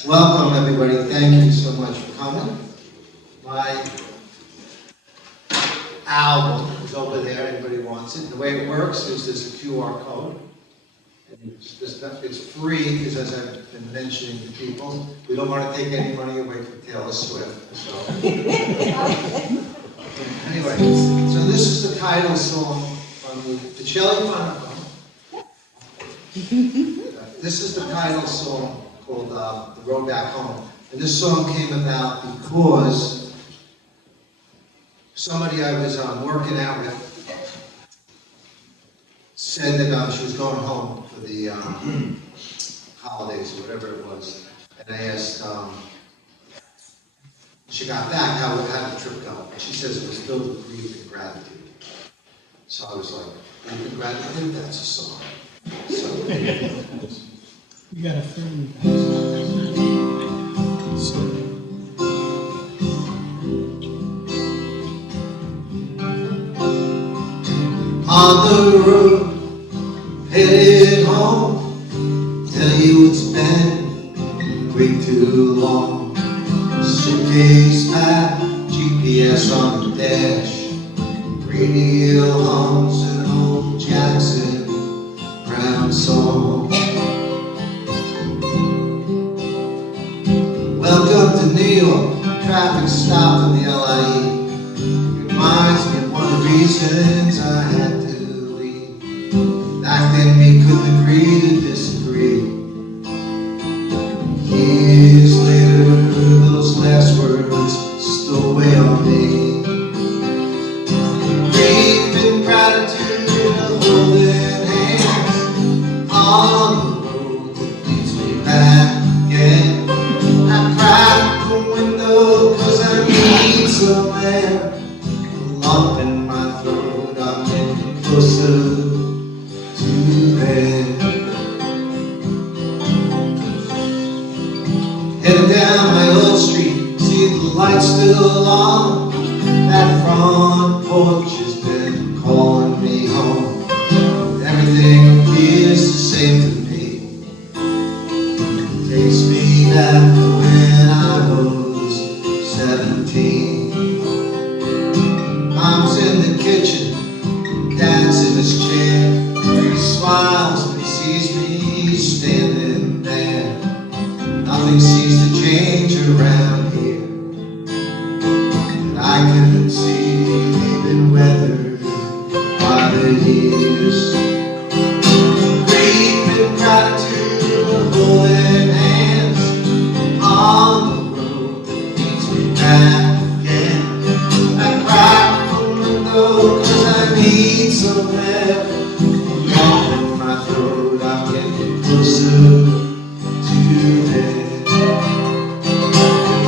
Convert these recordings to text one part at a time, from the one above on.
Welcome, everybody. Thank you so much for coming. My album is over there. Anybody wants it? The way it works is there's a QR code. And it's free because, as I've been mentioning to people, we don't want to take any money away from Taylor Swift. So anyway, so this is the title song from the Shelley Phonograph. This is the title song called The Road Back Home. And this song came about because somebody I was working out with said that she was going home for the holidays or whatever it was. And I asked, she got back, how did the trip go? And she says it was filled with grief and gratitude. So I was like, grief and gratitude, that's a song. So, we got a friend. on the road, headed home, tell you it's been way too long. Suitcase packed, GPS on the dash, radio hums an old Jackson Brown song. Welcome to New York, traffic stopped in the LIE. Reminds me of one of the reasons I had to leave. Back then we couldn't agree to disagree. Years later, those last words still weigh on me. Grief and gratitude are holding hands on the road that leads me back again. I crack the window 'cause I need somewhere. Lump in my throat, I'm getting closer to bed. Heading down my old street, see the lights still on. That front porch has been calling me home. Everything appears the same to me. Takes me back to when I was 17. Mom's in the kitchen, Dad's in his chair. He smiles when he sees me standing there. Nothing seems to change around here. And I can see they've been weathered by the years. Grief and gratitude are holding hands on the road that leads me back again. I cry 'cause I need somewhere. Lump in my throat, I'm getting closer to bed.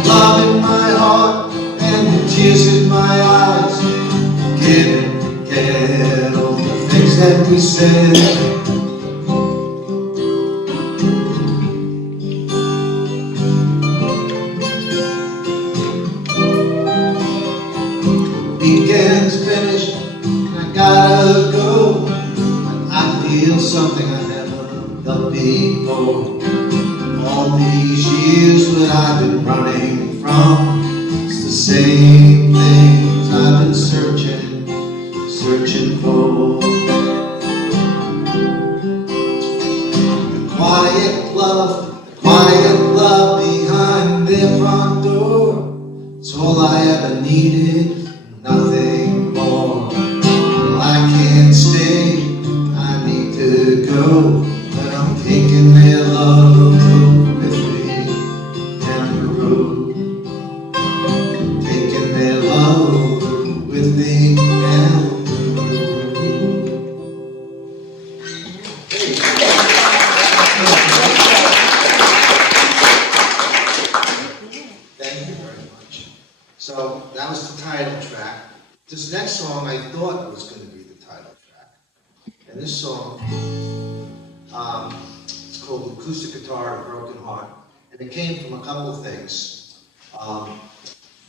Love in my heart and the tears in my eyes. Can't forget all the things that we said. Weekend's finished, and I gotta go. But I feel something I never felt before. All these years what I've been running from, it's the same things I've been searching for. The quiet love behind their front door. It's all I ever needed. Nothing more. Well, I can't stay, I need to go, but I'm taking their love with me down the road. Taking their love with me down the road. Thank you very much. So that was the title track. This next song I thought was going to be the title track. And this song, it's called Acoustic Guitar, A Broken Heart. And it came from a couple of things.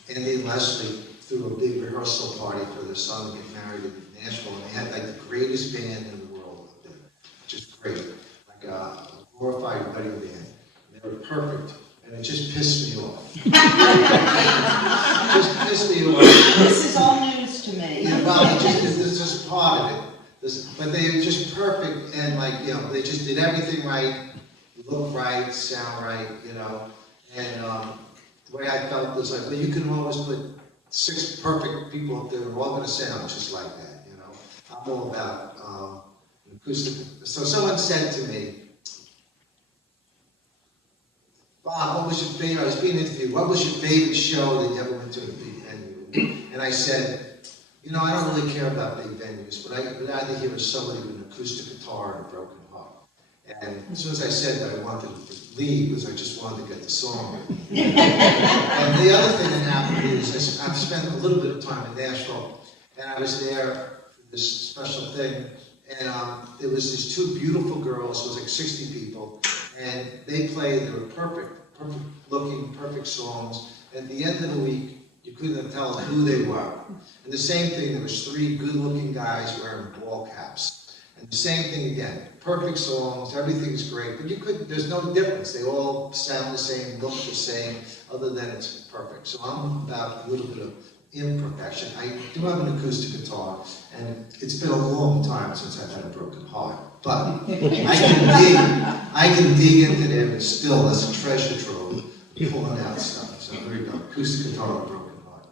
Andy and Leslie threw a big rehearsal party for their son to get married in Nashville. And they had like the greatest band in the world up there. Just great. Like a glorified wedding band. And they were perfect. And just pissed me off. Just pissed me off. This is all news to me. Yeah, well, this is just part of it. But they were just perfect, and like, you know, they just did everything right, look right, sound right, you know. And the way I felt was like, well, you can always put 6 perfect people up there, they're all gonna sound just like that, you know. I'm all about acoustic. So someone said to me, Bob, what was your favorite, I was being interviewed, what was your favorite show that you ever went to a big venue? And I said, you know, I don't really care about big venues, but I would rather hear somebody with an acoustic guitar and a broken heart. And as soon as I said that, I wanted to leave because I just wanted to get the song. And the other thing that happened is I've spent a little bit of time in Nashville, and I was there for this special thing, and there was these 2 beautiful girls, it was like 60 people, and they played, they were perfect looking, perfect songs. At the end of the week, you couldn't tell who they were. And the same thing, there was 3 good-looking guys wearing ball caps. And the same thing again, perfect songs, everything's great, but there's no difference. They all sound the same, look the same, other than it's perfect. So I'm about a little bit of imperfection. I do have an acoustic guitar, and it's been a long time since I've had a broken heart. But I can dig into them, and still, that's a treasure trove, pulling out stuff. So there you go, acoustic guitar and a broken heart.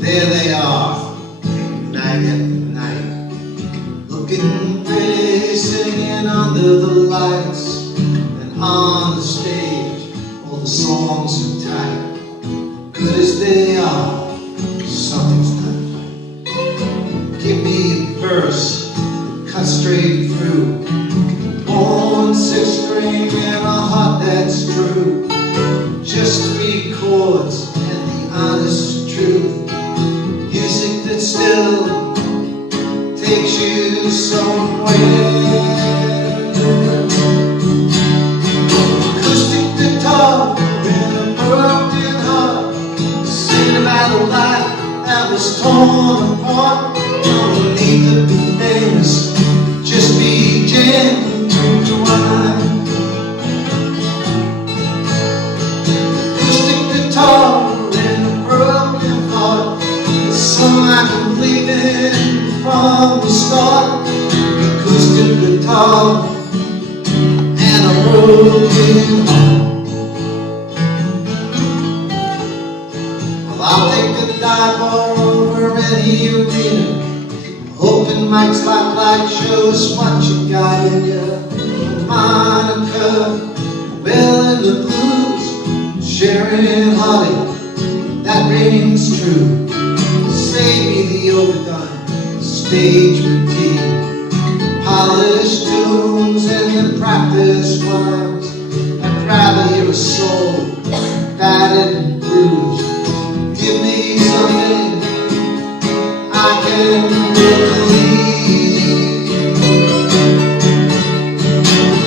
There they are, night after night, looking pretty, singing under the lights, and on the stage, all the songs are tight. Good as they are, something's not right. Give me a verse that cuts straight through, born 6 string and a heart that's true. Just 3 chords and the honest truth. Music that still takes you somewhere. Acoustic guitar and a broken heart, singing about a life that was torn apart. Don't need to be famous, just be genuine. Acoustic guitar and a broken heart, song I can believe in from the start. Acoustic guitar and a broken heart. Well, I'll take the dive bar over any arena, hoping Mike's spotlight shows what you got in you. Monica, Will and the blues, sharing Holly, that rings true. Save me the overdone stage routine, polished tunes and the practice rhymes. I'd rather hear a soul battered and bruised. Give me something I can believe.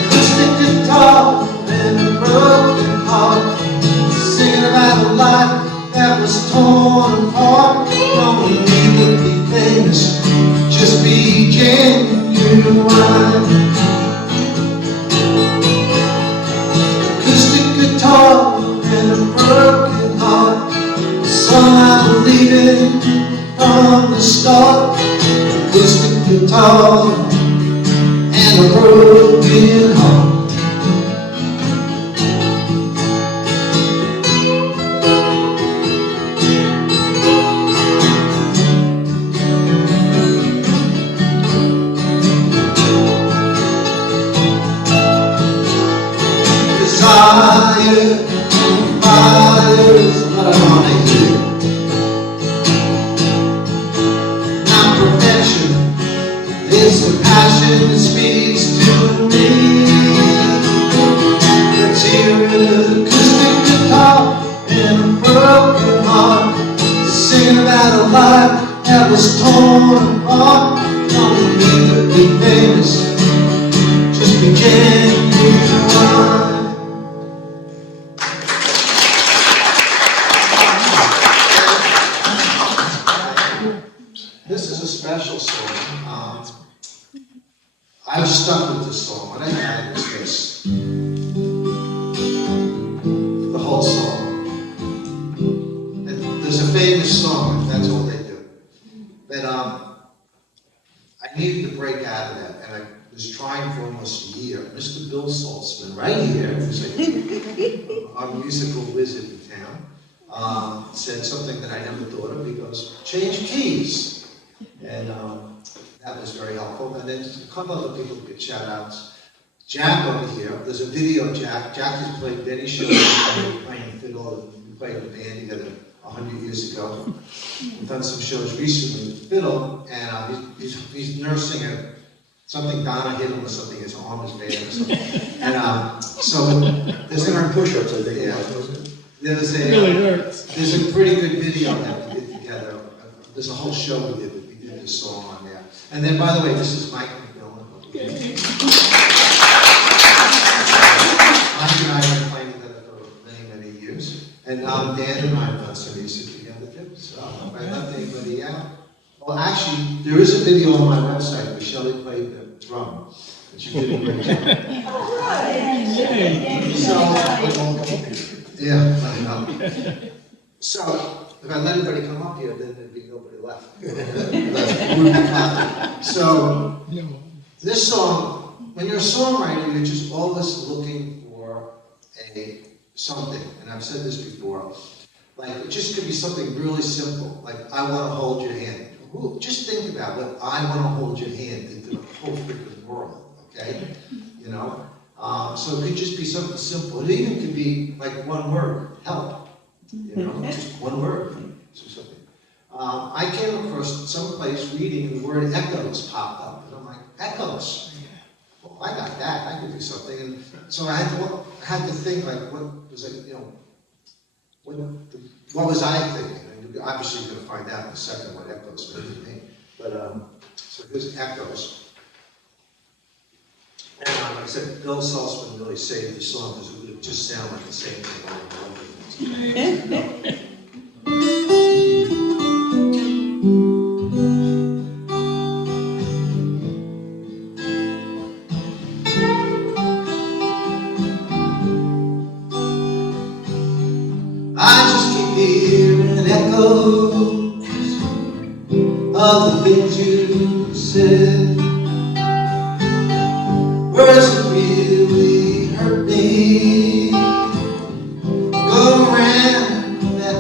Acoustic guitar and a broken heart, singing about a life that was torn apart. Don't need to be famous, just be genuine. Acoustic guitar and a broken heart, song I believe in from the start. Acoustic guitar and a broken heart. Fire is what I wanna hear. Not perfection, it's the passion that speaks to me. Let's hear it as acoustic guitar and a broken heart, singing about a life that was torn apart. Don't need to be famous, just be genuine. I was stuck with this song. What I had was this. The whole song. And there's a famous song, if that's all they do. But I needed to break out of that, and I was trying for almost a year. Mr. Bill Saltzman, right here, who's like our musical wizard in town, said something that I never thought of. He goes, change keys. And that was very helpful. And then a couple other people get shout outs. Jack over here, there's a video of Jack. Jack has played many shows playing fiddle. We played in a band together 100 years ago. We've done some shows recently with fiddle, and he's nursing something Donna hit him or something. His arm is bad or something. And so there's push-ups, I think. yeah, It really hurts. there's a pretty good video that we did together. There's a whole show we did this song on there. And then, by the way, this is Mike McMillan. Mike and I have been playing together for many, many years. And Dan and I have done some music together too. So if I left anybody out. Well, actually, there is a video on my website where Shelley played the drum. And she did a great job. So, yeah, I know. So, if I let anybody come up here, then there'd be nobody left. So, this song, when you're a songwriter, you're just always looking for something. And I've said this before. Like, it just could be something really simple. Like, I want to hold your hand. Ooh, just think about what I want to hold your hand into the whole freaking world, okay? You know? So it could just be something simple. It even could be like one word, help. You know, just one word. So something. I came across someplace reading and the word echoes popped up. And I'm like, echoes? Well, I got that. I could do something. And so I had to think, like, what was it, you know, what was I thinking? And you're obviously going to find out in a second what echoes mean to me. But, so here's echoes. And like I said, Bill Saltzman really saved the song because it would have just sounded like the same thing over and over again. I just keep hearing echoes of the things you said. Words that really hurt me go around that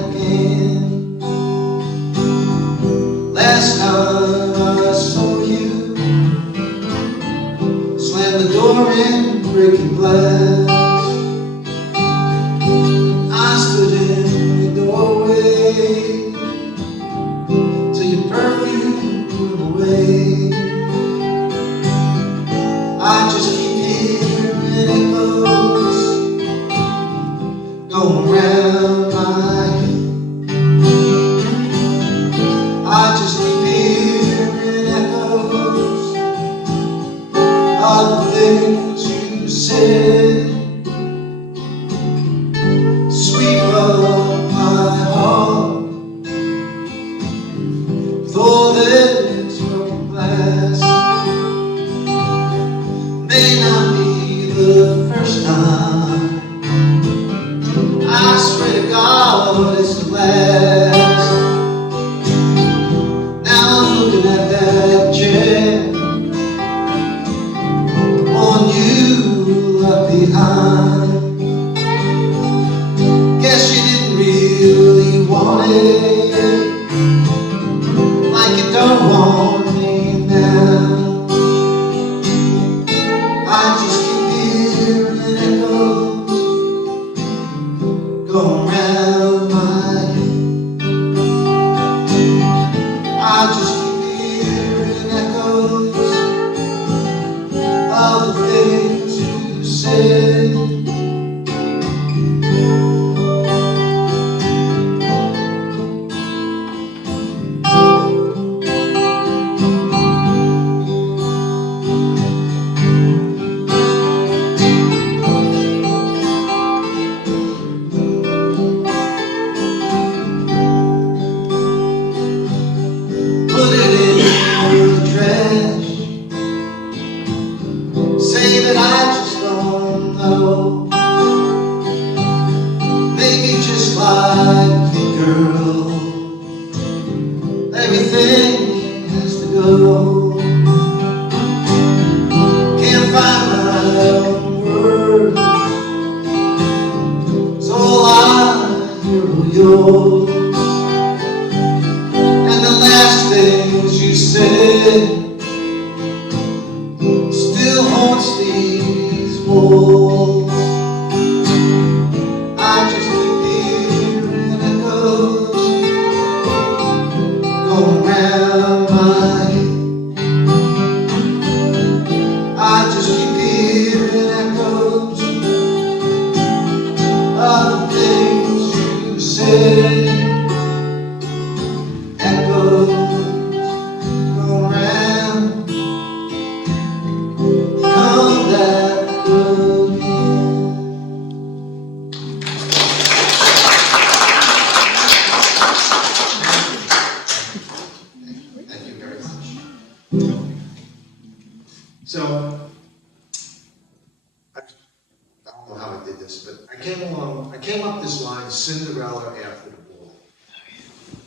I did this, but I came up this line, Cinderella after the ball.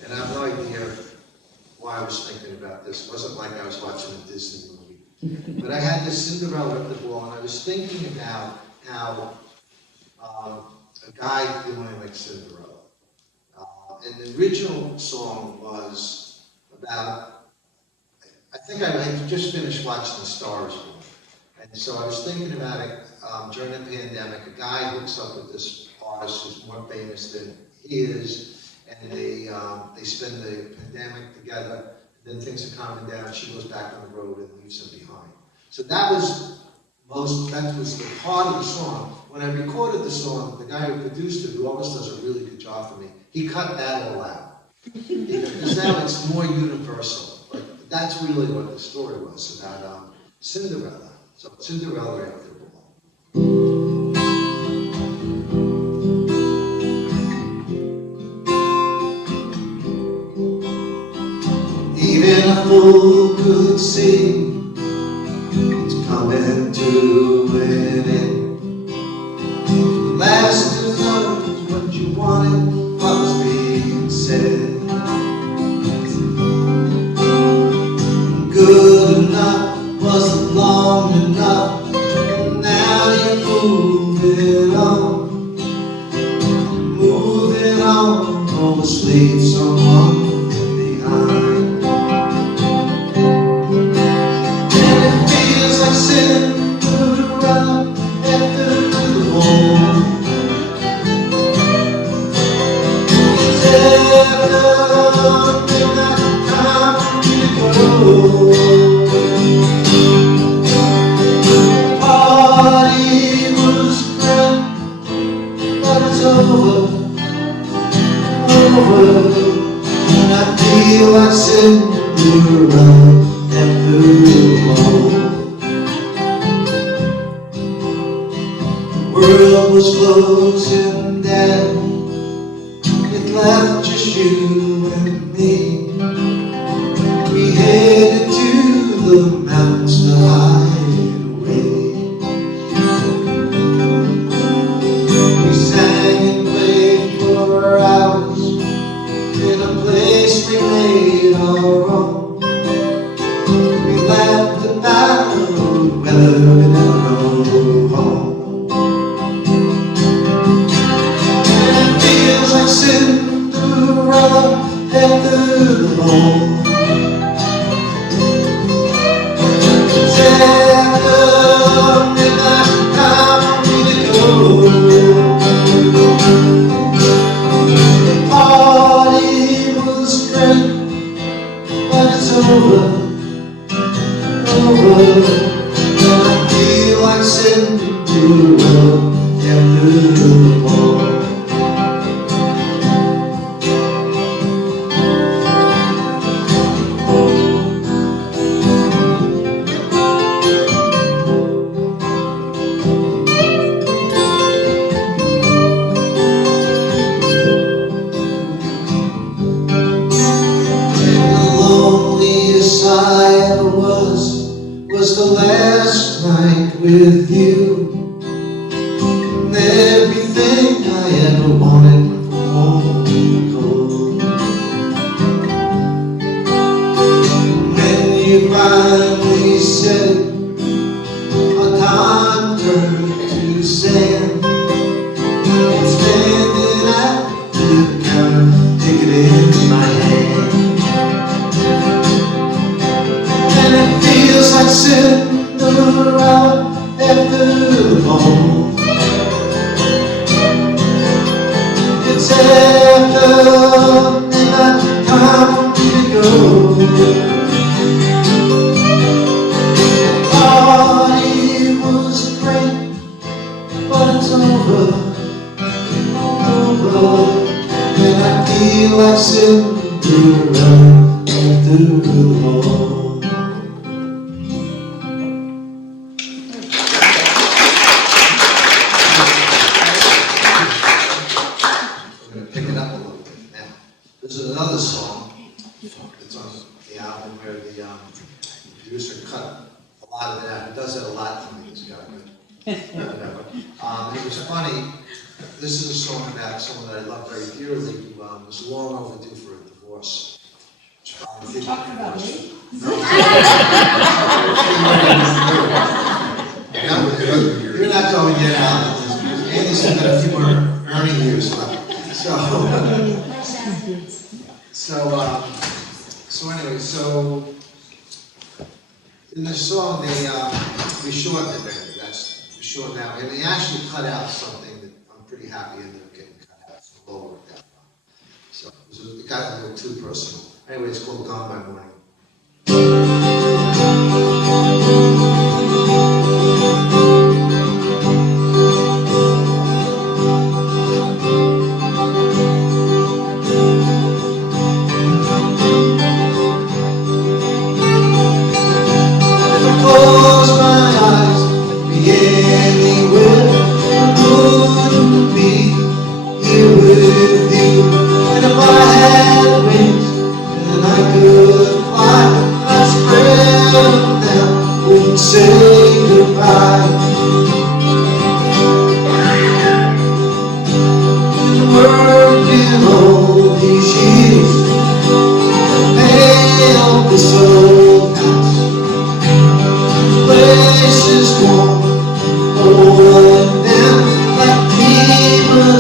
And I have no idea why I was thinking about this. It wasn't like I was watching a Disney movie. But I had this Cinderella after the ball, and I was thinking about how a guy doing like Cinderella. And the original song was about, I think I had just finished watching The Star Is Born. And so I was thinking about it during the pandemic. A guy hooks up with this artist who's more famous than he is, and they spend the pandemic together. And then things are calming down. She goes back on the road and leaves him behind. So that was the part of the song. When I recorded the song, the guy who produced it, who always does a really good job for me, he cut that all out. Because now it's more universal. But that's really what the story was about Cinderella. So Cinderella after the ball. Even a fool could see it's coming to an end. The last to know what you wanted, what was being said. Good enough wasn't long enough. Now you're moving on, almost leave someone behind. And it feels like Cinderella after the ball. It's after midnight, time to go. The party was great, but it's over. And I feel like Cinderella after the ball. The world was closing down. It left just you and me. We headed to the mountains to hide away. We sang and played for hours in a place we made our own. We laughed about whether we'd ever go home. And it feels like Cinderella after the ball. It's after midnight, time for me to go. The party was great, but it's over. And I feel like Cinderella after the ball. I ever was the last night with you. And everything I ever wanted won't go. When you finally said it, our time turned to sand. I'm standing at the counter, take it in my hand. Feels like Cinderella after the ball. It's after midnight, time for me to go. The party was great, but it's over. And I feel like Cinderella after the ball. There's another song that's on the album where the producer cut a lot of it out. He does it a lot for me, this guy. It was funny. This is a song about someone that I love very dearly who was long overdue for a divorce. Talking about me? No, you're not going yet out. Andy's got a few more earning years left. So anyway, so in the song we shortened it, baby. We shortened out, and we actually cut out something that I'm pretty happy ended up getting cut out. So lower it down. So it got a little too personal. Anyway, it's called Gone by Morning. Say goodbye. Working all these years, pay off this old house. Place is warm, all down like people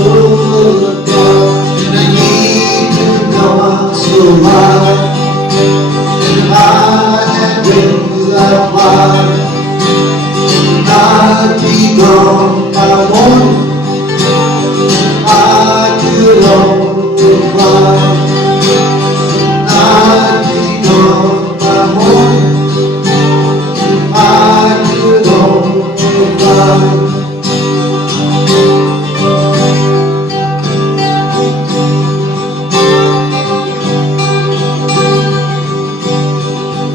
over the dark. And I need to know I'm still alive. And I had wings that fly. I'd be gone by morning. I could only fly. I'd be gone by morning. I could only fly.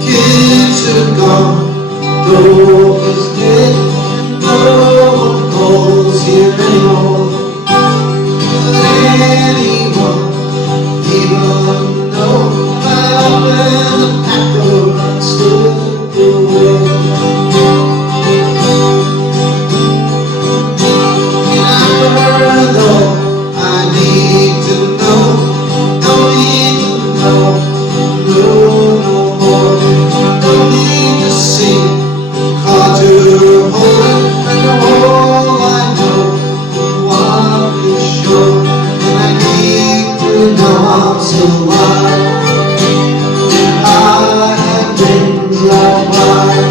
Kids are gone, door is dead, and no one calls here anymore. Could anyone even know if I opened the back door and stood away? And I heard all I need to know, don't need to know, no more. Don't need to see the cards hold, and all I know, one is sure, and I need to know I'm still alive. And I have wings like fire,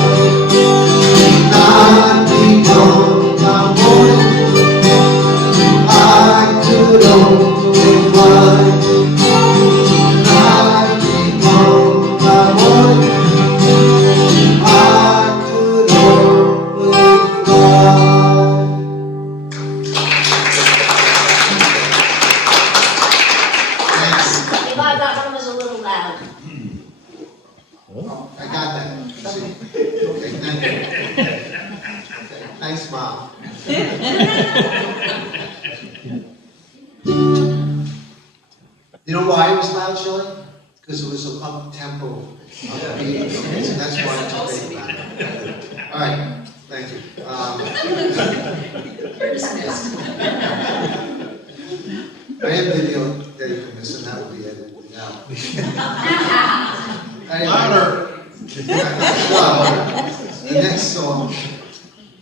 and I'd be gone by morning. I could only fly, and I'd be gone by morning. I could only fly. Thanks. Eli, that one was a little loud. I got that. See? Okay, thank you. Okay, thanks, Mom. You know why it was loud, Shirley? Because it was an up-tempo, upbeat. So that's why it's a big loud. All right, thank you. You're dismissed. I have video that you can miss, and that will be edited out. Anyway, Louder. The next song,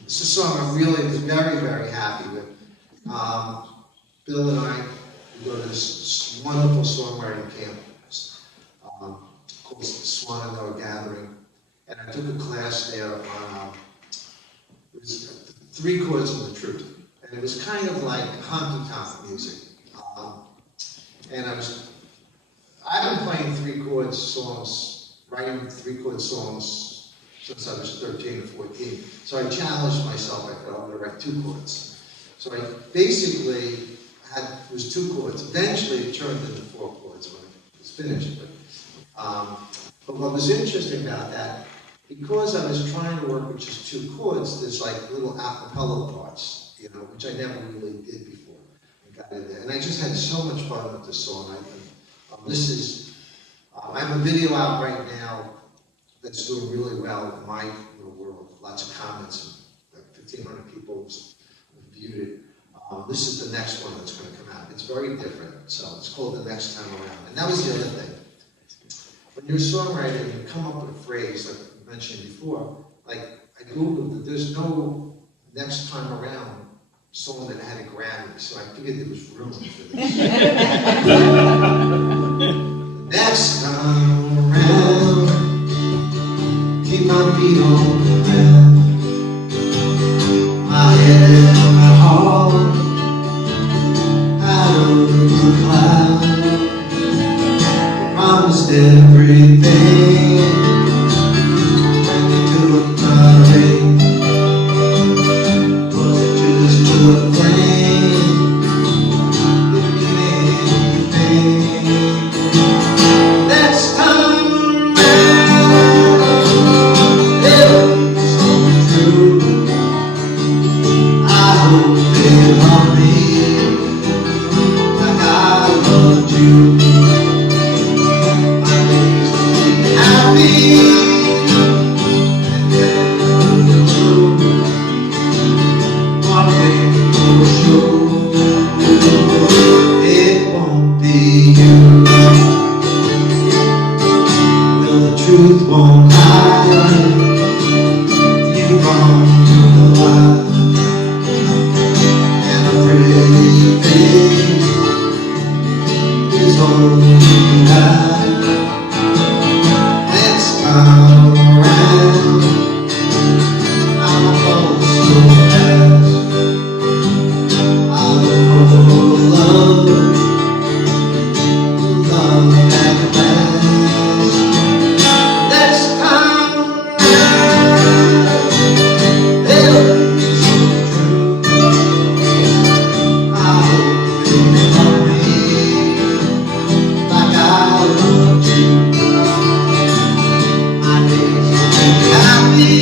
it's a song I really was very, very happy with. Bill and I go to this wonderful songwriting camp called Swan and Noah Gathering, and I took a class there on it was 3 chords of the truth, and it was kind of like honky-tonk music. And I've been playing 3-chord songs, writing 3-chord songs since I was 13 or 14. So I challenged myself. I thought I'm going to write 2 chords. So I basically it was 2 chords. Eventually it turned into 4 chords when it was finished. But what was interesting about that, because I was trying to work with just 2 chords, there's like little a cappella parts, you know, which I never really did before. Got in there. And I just had so much fun with this song. I have a video out right now that's doing really well in my little world. Lots of comments 1,500 people viewed it. This is the next one that's going to come out. It's very different, so it's called The Next Time Around. And that was the other thing. When you're a songwriter and you come up with a phrase, like I mentioned before, like I Googled it, there's no Next Time Around song that had a Grammy, so I figured there was room for this. Next time around, keep my feet on the ground, my head and my heart out of the cloud. Promised everything when you took my ring. Was it just a flame? Didn't mean anything. Next time around, it'll be something true. I hope they love me like I loved you. My days will be happy and never true. One thing for sure, it won't be you. Well, the truth won't hide. You brought me to life, and a pretty face is all you have. Next time around, I'm close so fast. I look for love that lasts. Next time around, it'll be so true. I hope they love me like I loved you. My days will be happy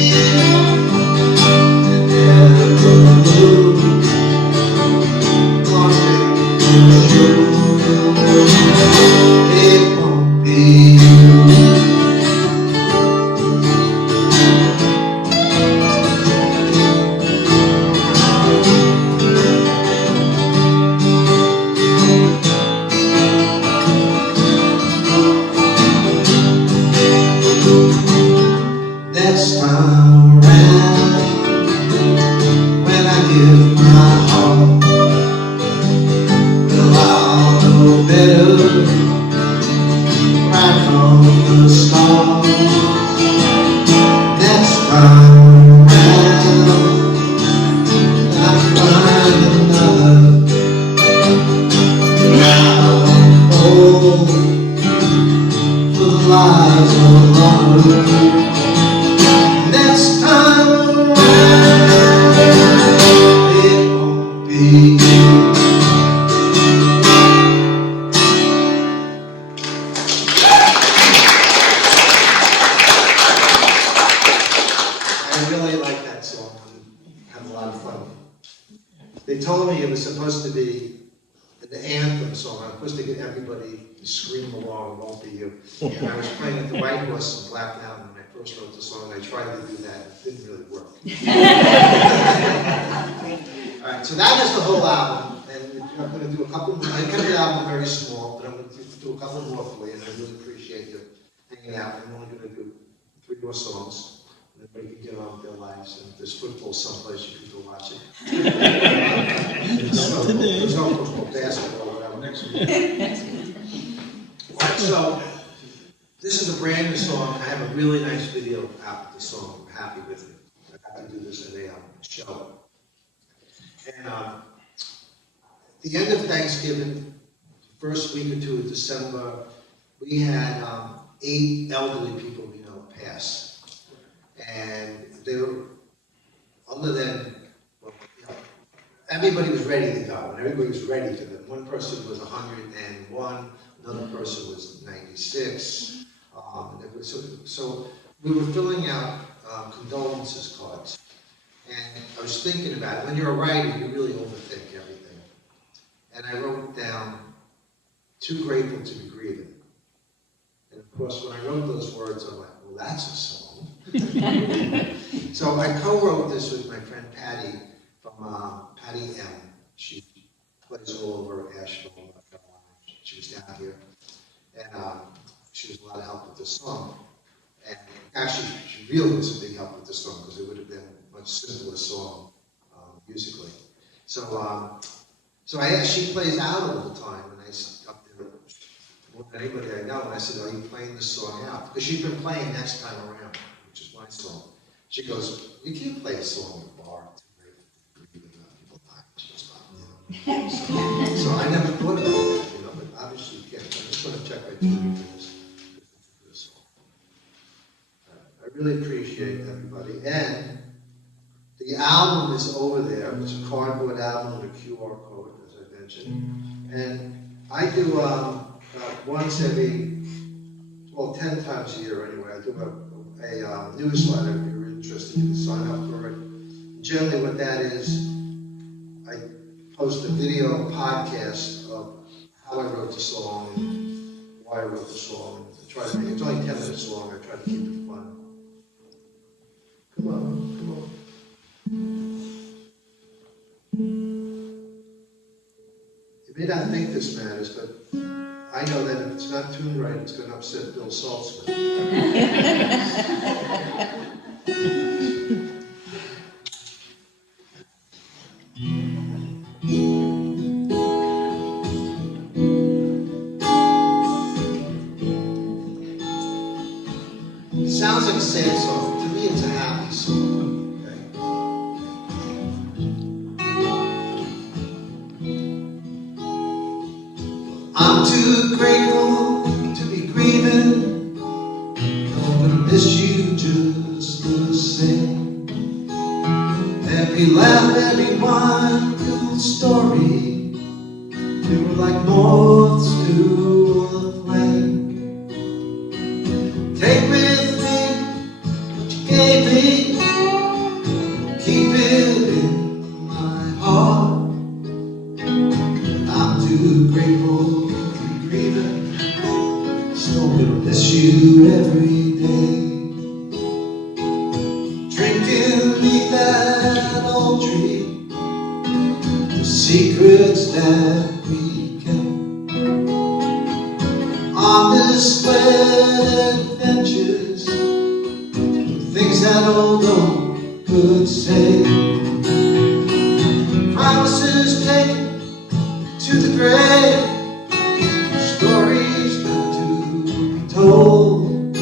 and never blue. One thing for sure, it won't be you. Next time around, when I give my heart, well, I'll know better right from the start. Next time around, I find another. I won't fall for the lies of a lover. Next time around, it won't be you. I really like that song and have a lot of fun. They told me it was supposed to be an anthem song. I'm supposed to get everybody to scream along, it won't be you. And I was playing at the White Horse in Black Mountain when I first wrote the song, and I tried to do that. It didn't really work. All right, so that is the whole album. And I'm going to do a couple more. I kept the album very small, but I'm going to do a couple more for you, and I really appreciate you hanging out. I'm only going to do 3 more songs. And everybody can get on with their lives, and if there's football someplace, you can go watch it. There's no football, basketball, whatever. Next week. All right, so this is a brand new song. I have a really nice video out with the song. I'm happy with it. I got to do this at a show. And at the end of Thanksgiving, first week or 2 of December, we had 8 elderly people we know pass. And they were, other than, well, you know, everybody was ready to go, and everybody was ready for them. One person was 101, another person was 96. So we were filling out condolences cards. And I was thinking about it. When you're a writer, you really overthink everything. And I wrote down, too grateful to be grieving. And of course, when I wrote those words, I'm like, well, that's a song. So I co-wrote this with my friend Patty from Patty M. She plays all over Asheville, North Carolina. She was down here, and she was a lot of help with this song. And actually, she really was a big help with this song because it would have been a much simpler song musically. So, she plays out all the time, and I up there more than anybody I know, and I said, "Are you playing this song out?" Because she's been playing Next Time Around, which is my song. She goes, "You can't play a song in a bar. People die." She goes, so I never thought about that, but obviously you can't. I just want to check my TV for this song. I really appreciate everybody, and the album is over there. It's a cardboard album with a QR code, as I mentioned. And I do once every, 10 times a year anyway, I do a newsletter. If you're interested, you can sign up for it. Generally what that is, I post a video podcast of how I wrote the song and why I wrote the song. I try to make it's only 10 minutes long. I try to keep it fun. Come on. You may not think this matters, but I know that if it's not tuned right, it's going to upset Bill Saltzman. It sounds like a sad song. To me, it's a happy song. I'm too grateful to be grieving. I'm gonna miss you just the same. Every laugh, every wonderful story. We were like moths to a flame. Take with me what you gave me. Keep it in my heart. I'm too grateful. Still gonna miss you every day. Drinking beneath that old tree, the secrets that we kept. On this sweat adventures, things that old could say. Promises taken to the grave. Stories not to be told.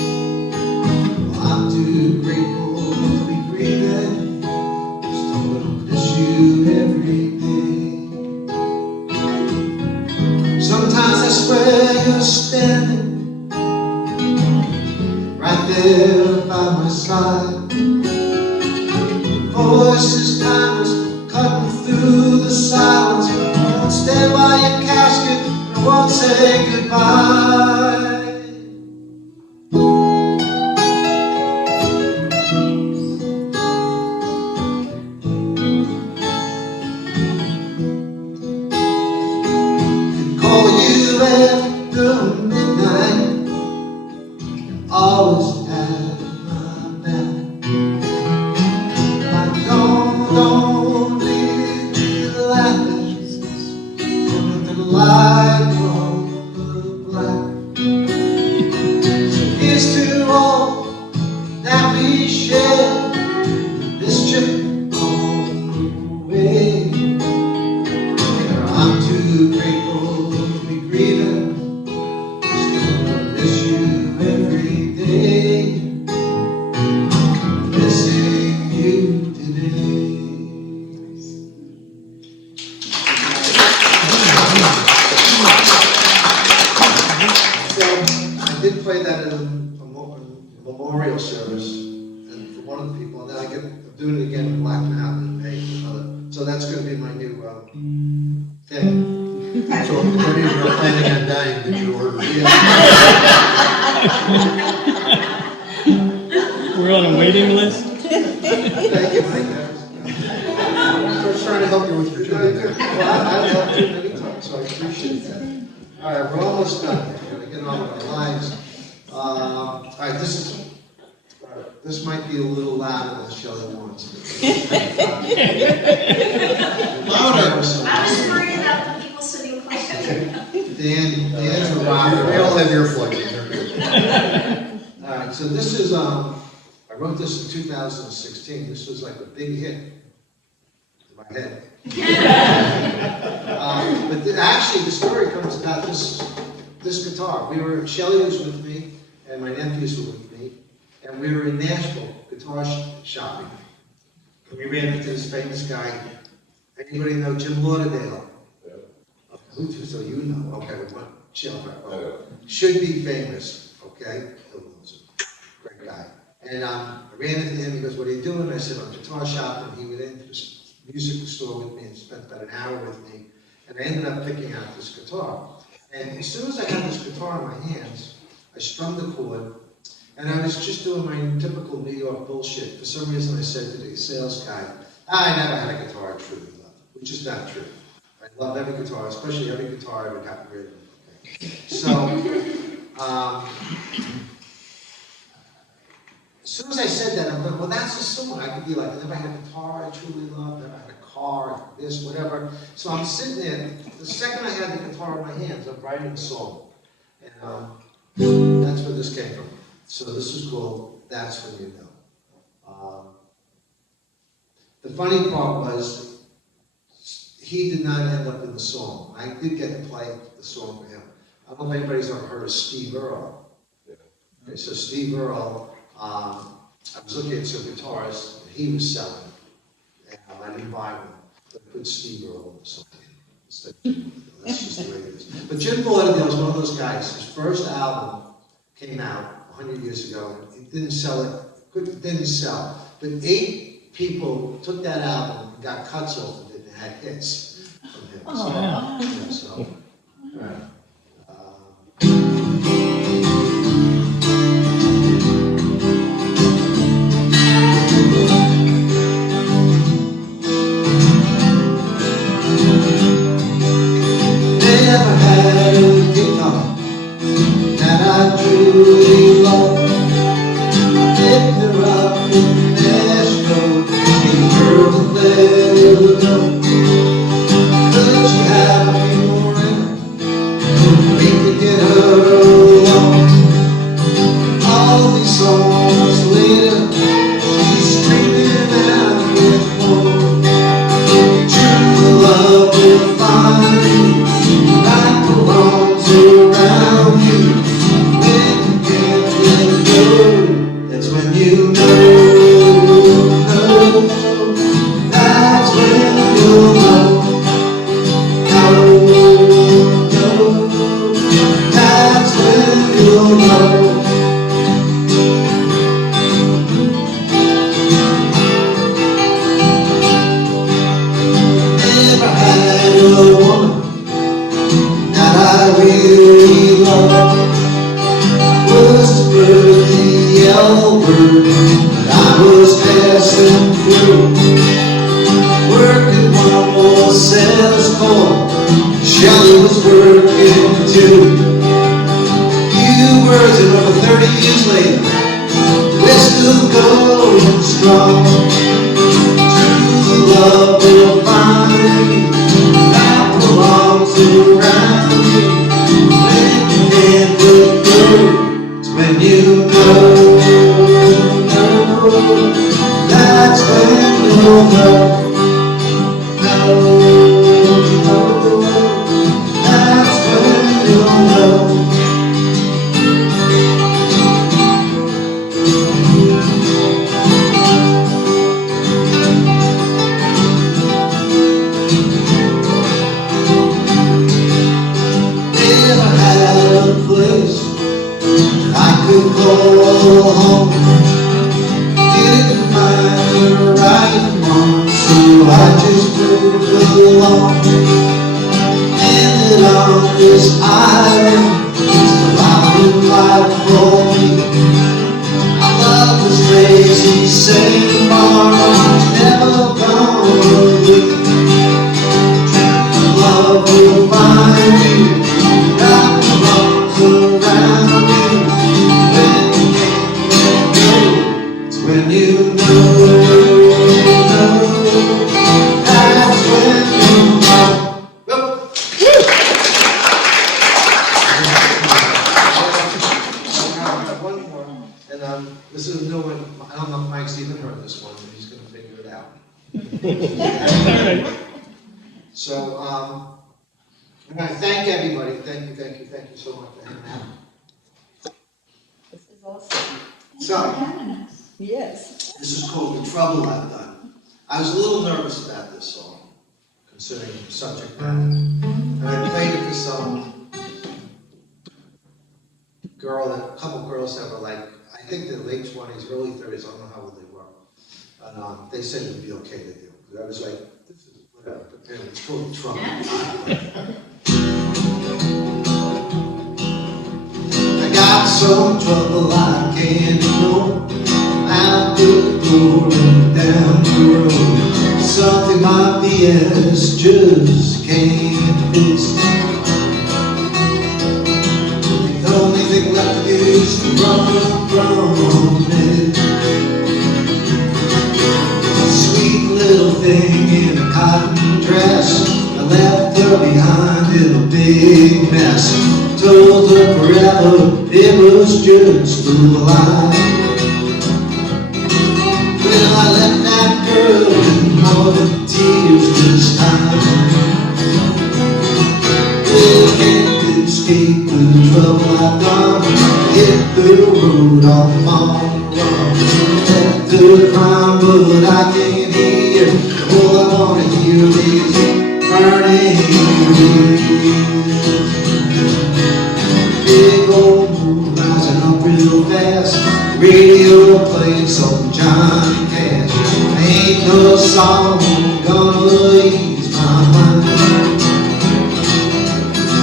I'm too grateful to be grieving. Still gonna miss you every day. Sometimes I swear you're standing right there by my side. Voices timeless cutting through the silence. I won't stand by your casket. I won't say goodbye. Could call you after midnight. Always have my back. Don't leave me laughing. The light on the black. So here's to all that we share this trip on the way. I'm too grateful to be grieving. Still gonna miss you every day. Missing you today. I did play that in a memorial service, and for one of the people, and then I'm doing it again in Black Mountain in May for another. So that's going to be my new thing. So when you're planning on dying, did you order it? We're on a waiting list. Thank you, Mike. I was trying to help you with your You're doing job. good. Well, I've helped you many times, so I appreciate that. All right, we're almost done. We're going to get on with our lives. All right, this is. All right. this might be a little louder than Shelley wants. I was worried about the people sitting close to you. Dan's a We rocker. all have earplugs, they're good. All right, so this is, I wrote this in 2016. This was like a big hit in my head. But actually, the story comes about this guitar. Shelley was with me, and my nephews were with me, and we were in Nashville guitar shopping. And we ran into this famous guy. Anybody know Jim Lauderdale? Okay, so you know. Okay, well, chill. Well, should be famous. Okay, great guy. And I ran into him. He goes, "What are you doing?" I said, "I'm guitar shopping." He went into this music store with me and spent about an hour with me. And I ended up picking out this guitar. And as soon as I had this guitar in my hands, I strummed the chord. And I was just doing my typical New York bullshit. For some reason, I said to the sales guy, "I never had a guitar I truly love," which is not true. I love every guitar, especially every guitar I ever got rid of. Okay. So, as soon as I said that, I'm like, well, that's a song. I could be like, I never had a guitar I truly love, never had a car, this, whatever. So I'm sitting there. The second I had the guitar in my hands, I'm writing a song. And that's where this came from. So this is called That's When You Know. The funny part was, he did not end up in the song. I did get to play the song for him. I don't know if anybody's ever heard of Steve Earle. Yeah. Okay, so Steve Earle, I was looking at some guitars that he was selling, and I didn't buy one, but I put Steve Earle or something. That's just the way it is. But Jim Lauderdale was one of those guys. His first album came out 100 years ago. It didn't sell. It didn't sell. But 8 people took that album and got cuts off of it and had hits from him. So, all right. Never had a guitar that I truly love. Picked her up in Nashville, gave her the letter to go. Could she have a few more in we could get her along. All these songs later, she's screaming out with more. True love will find you. Life belongs around you. When you can't let go, that's when you know. That's when you'll know. That's when you'll know. Never had a woman that I really loved. Was the bird, the yellow bird that I was passing through. Working one more sales call, Shelley was working too. Few words and over 30 years later, we're still going strong. True love will find you. That belongs around you. When you can't let go, it's when you know. That's when you'll know. That's when you'll know. Never had a place I could call home. Didn't find the right one, so I just moved along. Ended on this island, it's a lot of life for me. I love this crazy same bar, I'm never gonna leave. True love will find you. That belongs around you. When you can't let go, it's So, I'm gonna thank everybody, thank you so much for hanging out. This is awesome. So, Yes. this is called The Trouble I've Done. I was a little nervous about this song, considering the subject matter. And I played it for some girl, a couple girls that were like, I think they're late 20s, early 30s, I don't know how old they were. And they said it would be okay to do. I was like, this is whatever, but anyway, it's called The Trouble. I got some trouble I can't ignore. Out the door and down the road. Something my BS just can't fix. The only thing left to do is to run from it. Sweet little thing in a cotton dress, I left her behind in a big mess. Told her forever it was just a lie. Well, I left that girl with more than tears this time. Well, can't escape the trouble I've done. Hit the road on my own. Left the crime, but I can't hear. All I wanna hear is burning wheels. Big old moon rising up real fast. Radio playing some Johnny Cash. Ain't no song gonna ease my mind.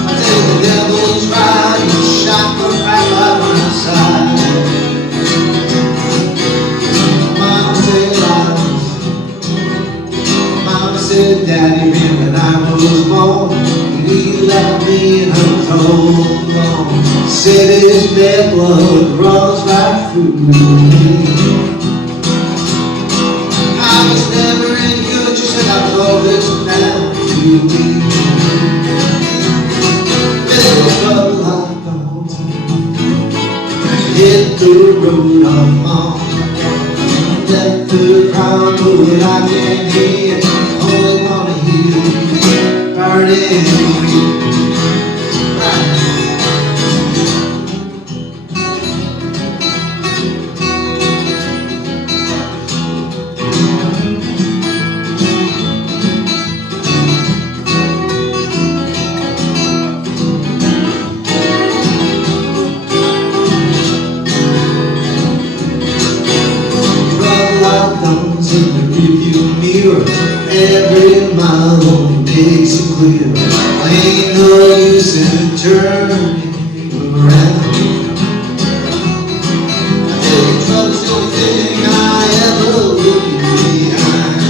I tell the devil's right, he's shotgun right by my side. Mama said, Daddy, when I was born, he left me in her home. Said his bad blood runs right through me. I was never any good, she said, I told this down to me. Little trouble I've gone. Hit the road I'm on. Left the crowd, but I can't hear. Only wanna hear burning wheels. In the rearview mirror, every mile only makes it clear. Ain't no use in turning around. I tell you, trouble's the only thing I ever leave behind.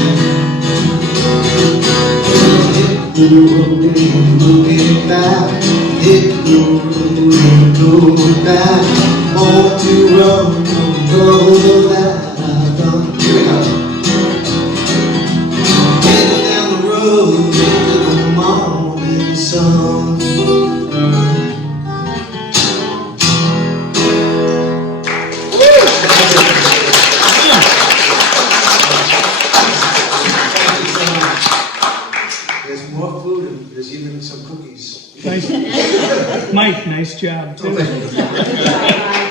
Hit the road and looking back. Hit the road and going back. More to run from trouble that I've done. Here we go. Into the morning sun. There's more food and there's even some cookies. Nice. Mike, nice job too. Oh, thank you.